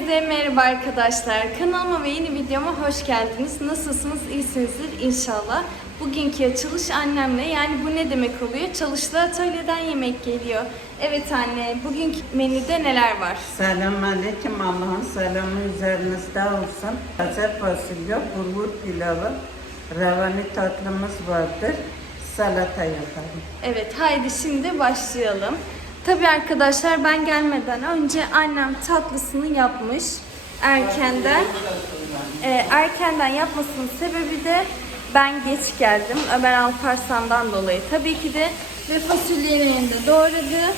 Herkese merhaba arkadaşlar. Kanalıma ve yeni videoma hoş geldiniz. Nasılsınız? İyisinizdir inşallah. Bugünkü açılış annemle. Yani bu ne demek oluyor? Çalıştığı atölyeden yemek geliyor. Evet anne, bugünkü menüde neler var? Selamun Aleyküm. Allah'ın selamı üzerinizde olsun. Taze fasulye, bulgur pilavı, revani tatlımız vardır. Salata yaparım. Evet, haydi şimdi başlayalım. Tabii arkadaşlar ben gelmeden önce annem tatlısını yapmış erkenden. Ee, erkenden yapmasının sebebi de ben geç geldim. Ömer Alparslan'dan dolayı tabii ki de ve fasulyeleri de doğradı.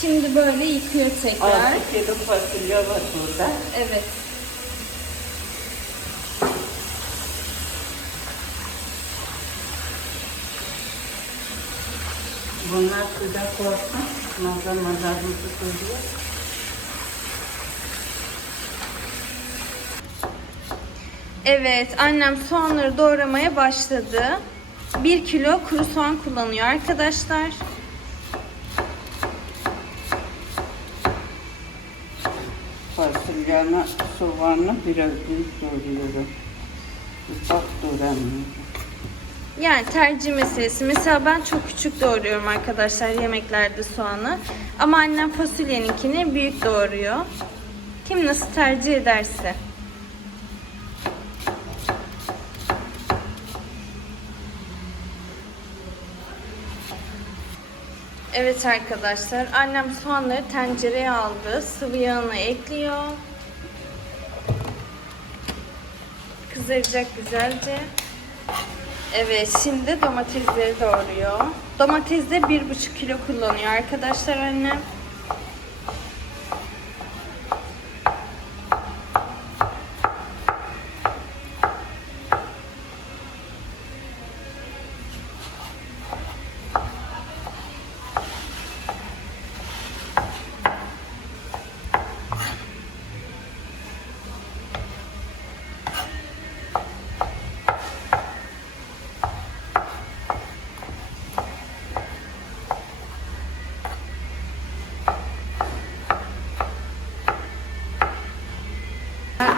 Şimdi böyle yıkıyor tekrar. 6 kilo fasulye var burada. Evet. Bunlar suda korksun. Malzemelerimizi koyuyor. Evet, annem soğanları doğramaya başladı. 1 kilo kuru soğan kullanıyor arkadaşlar. Fasulyeni, soğanı biraz büyük doğruyorum. Ufak doğramıyorum. Yani tercih meselesi. Mesela ben çok küçük doğruyorum arkadaşlar yemeklerde soğanı. Ama annem fasulyeninkini büyük doğruyor. Kim nasıl tercih ederse. Evet arkadaşlar annem soğanları tencereye aldı. Sıvı yağını ekliyor. Kızaracak güzelce. Evet şimdi domatesleri doğruyor. Domates de 1,5 kilo kullanıyor arkadaşlar annem.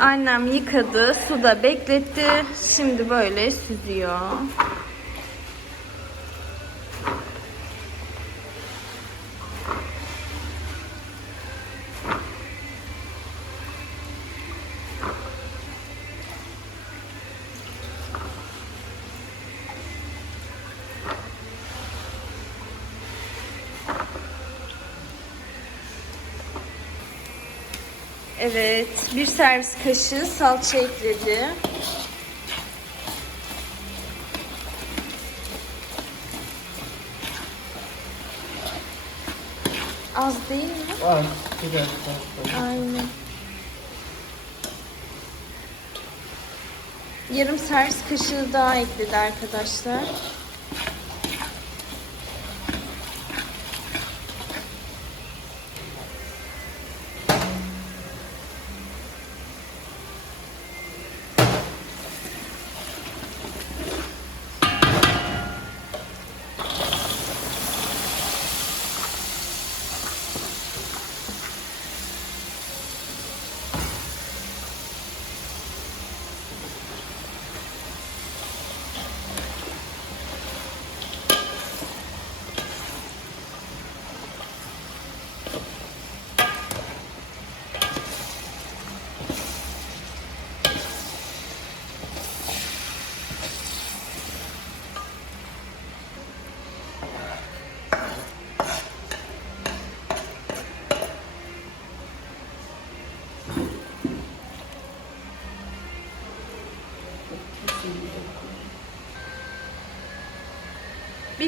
Annem yıkadı, suda bekletti. Şimdi böyle süzüyor. Evet, bir servis kaşığı salça ekledi. Az değil mi? Az, biraz daha. Aynen. Yarım servis kaşığı daha ekledi arkadaşlar.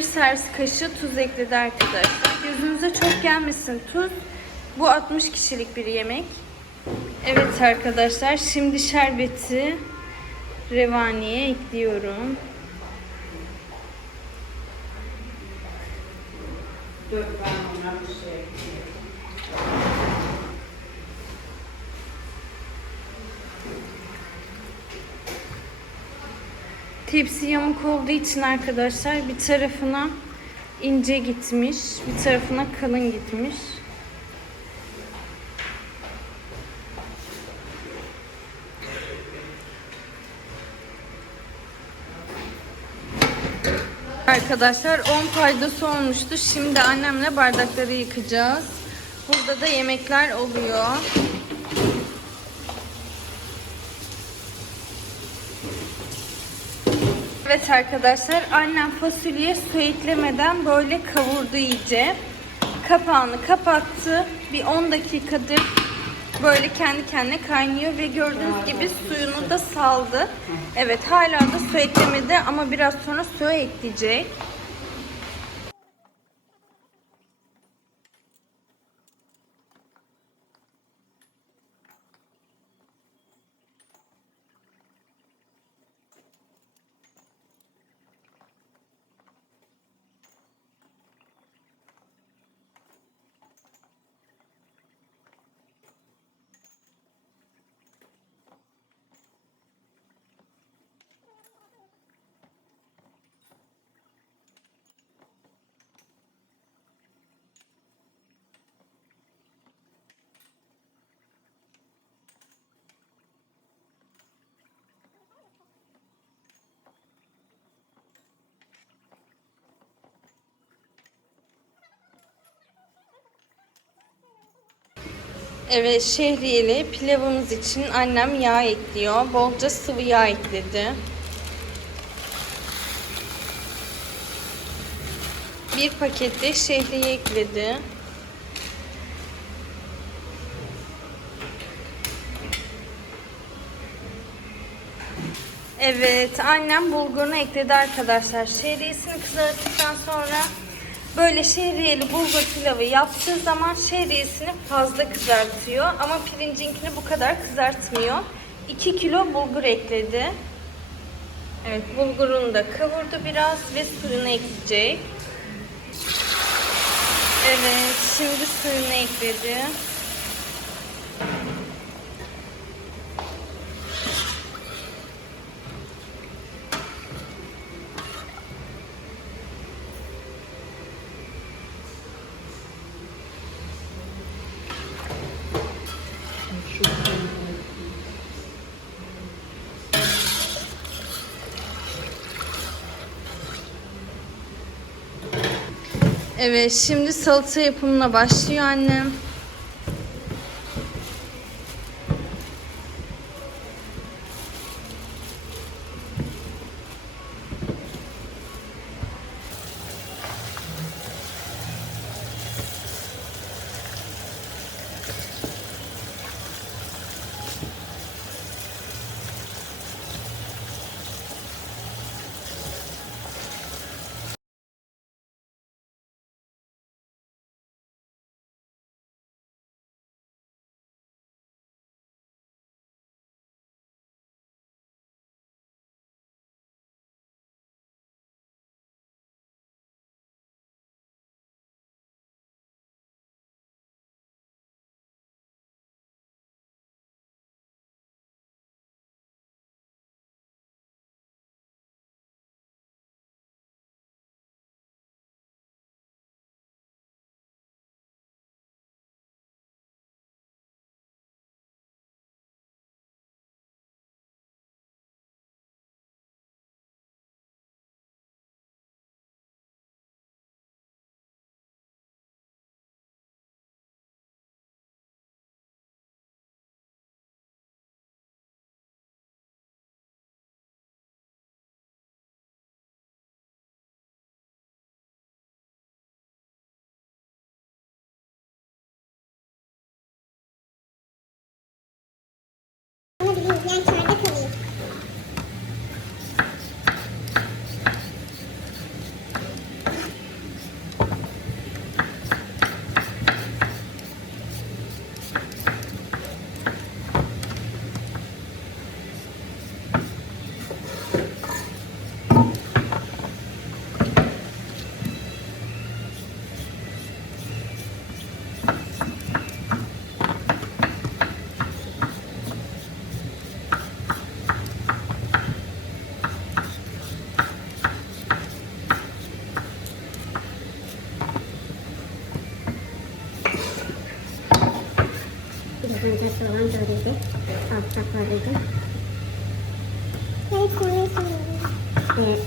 Servis kaşığı tuz ekledi arkadaşlar. Gözünüze çok gelmesin tuz. Bu 60 kişilik bir yemek. Evet arkadaşlar şimdi şerbeti revaniye ekliyorum. Dur ben şey Tepsi yamuk olduğu için arkadaşlar bir tarafına ince gitmiş, bir tarafına kalın gitmiş. Arkadaşlar 10 faydası olmuştu. Şimdi annemle bardakları yıkacağız. Burada da yemekler oluyor. Evet arkadaşlar annem fasulye su eklemeden böyle kavurdu iyice. Kapağını kapattı. Bir 10 dakikadır böyle kendi kendine kaynıyor ve gördüğünüz gibi suyunu da saldı. Evet hala da su eklemedi ama biraz sonra su ekleyecek. Evet şehriyeli pilavımız için annem yağ ekliyor. Bolca sıvı yağ ekledi. Bir pakette şehriye ekledi. Evet, annem bulgurunu ekledi arkadaşlar. Şehriyesini kızarttıktan sonra böyle şehriyeli bulgur pilavı yaptığı zaman şehriyesini fazla kızartıyor. Ama pirincinkini bu kadar kızartmıyor. 2 kilo bulgur ekledi. Evet, bulgurunu da kavurdu biraz ve suyunu ekleyecek. Evet, şimdi suyunu ekledi. Evet, şimdi salata yapımına başlıyor annem.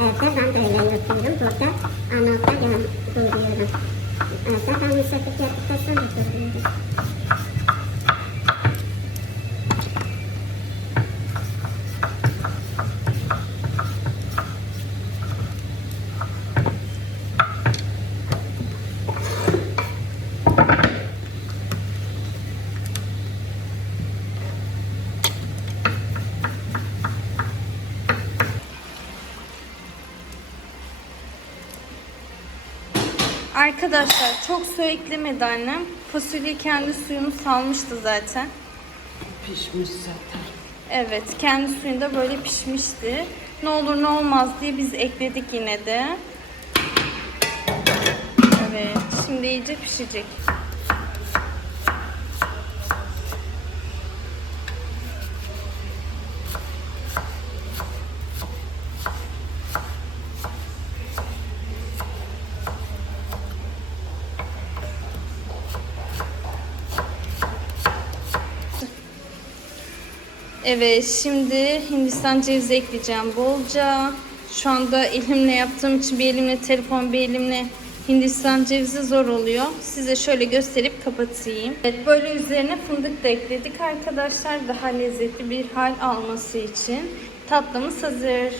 Program törvények kidolgozták, annak nagyon tudja. Aztán természetesen tettem, hogy Arkadaşlar çok su eklemedi annem. Fasulye kendi suyunu salmıştı zaten. Pişmiş zaten. Evet, kendi suyunda böyle pişmişti. Ne olur ne olmaz diye biz ekledik yine de. Evet, şimdi iyice pişecek. Evet, şimdi Hindistan cevizi ekleyeceğim bolca. Şu anda elimle yaptığım için bir elimle telefon, bir elimle Hindistan cevizi zor oluyor. Size şöyle gösterip kapatayım. Evet, böyle üzerine fındık da ekledik arkadaşlar. Daha lezzetli bir hal alması için. Tatlımız hazır.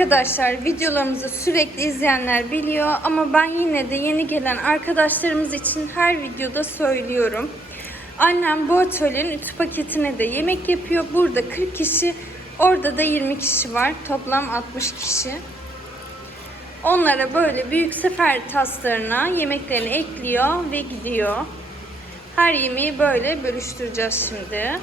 Arkadaşlar videolarımızı sürekli izleyenler biliyor ama ben yine de yeni gelen arkadaşlarımız için her videoda söylüyorum. Annem bu atölyenin ütü paketine de yemek yapıyor. Burada 40 kişi, orada da 20 kişi var. Toplam 60 kişi. Onlara böyle büyük sefer taslarına yemeklerini ekliyor ve gidiyor. Her yemeği böyle bölüştüreceğiz şimdi.